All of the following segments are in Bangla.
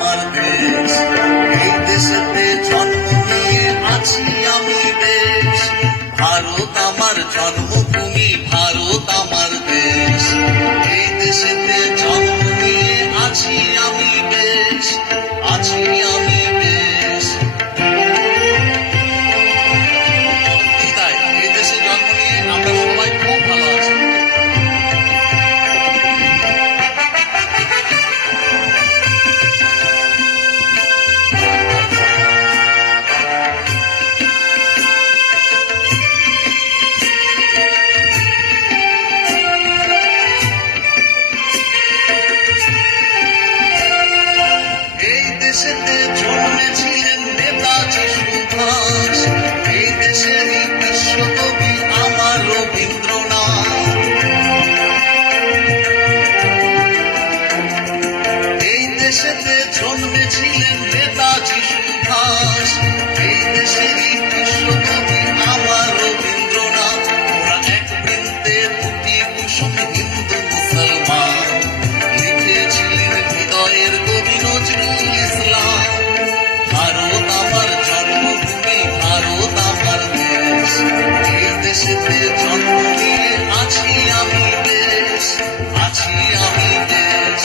আমার দেশ, এই দেশেতে জন্ম নিয়ে আছি আমি বেশ। ভারত আমার জন্মভূমি, ভারত আমার দেশ, এই দেশেতে জন্ম নিয়ে আছি আমি বেশ, আছি আমি বেশ। তাই এই দেশে জন্ম নিয়ে আমরা সবাই খুব ভালো আছি। দেশেতে জন্মেছিলেন নেতাজি সুভাষ, এই দেশেরই বিশ্বকবি আমার রবীন্দ্রনাথ। এই দেশেতে জন্মেছিলেন নেতাজি সুভাষ, এই দেশেরই বিশ্বকবি আমার রবীন্দ্রনাথ। ওরা এক বৃন্তে দুটি কুসুম, হিন্দু মুসলমান, লিখেছিলেন হৃদয়ের কবি নজরুল ইসলাম। ভারত আমার জন্মভূমি, ভারত আমার দেশ, এই দেশেতে জন্ম নিয়ে আছি আমি বেশ, আছি আমি বেশ।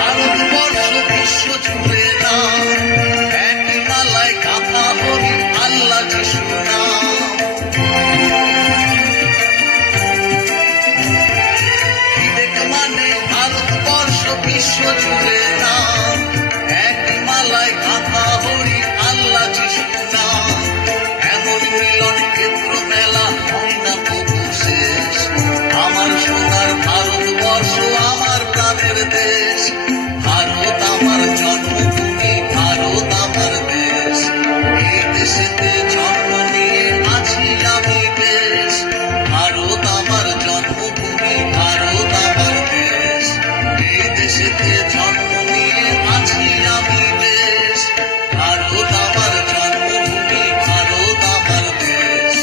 ভারতবর্ষ বিশ্ব জুড়ে নাম, একই মালায় গাঁথা হরি আল্লাহ যিশু নাম। বিবেক মানে ভারতবর্ষ বিশ্ব জুড়ে নাম, একই মালায় গাঁথা হরি আল্লাহ যিশু নাম। এমন মিলন ক্ষেত্র মেলা হয় না তবু শেষ, আমার সোনার ভারতবর্ষ আমার প্রাণের দেশ। ভারত আমার জন্মভূমি, ভারত আমার দেশ, এই দেশেতে জন্ম নিয়ে আছি আমি বেশ। ভারত আমার জন্মভূমি, ভারত আমার দেশ, এই দেশেতে জন্ম নিয়ে আছি আমি বেশ। ভারত আমার জন্মভূমি, ভারত আমার দেশ,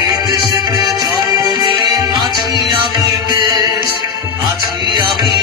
এই দেশেতে জন্ম নিয়ে আছি আমি বেশ, আছি আমি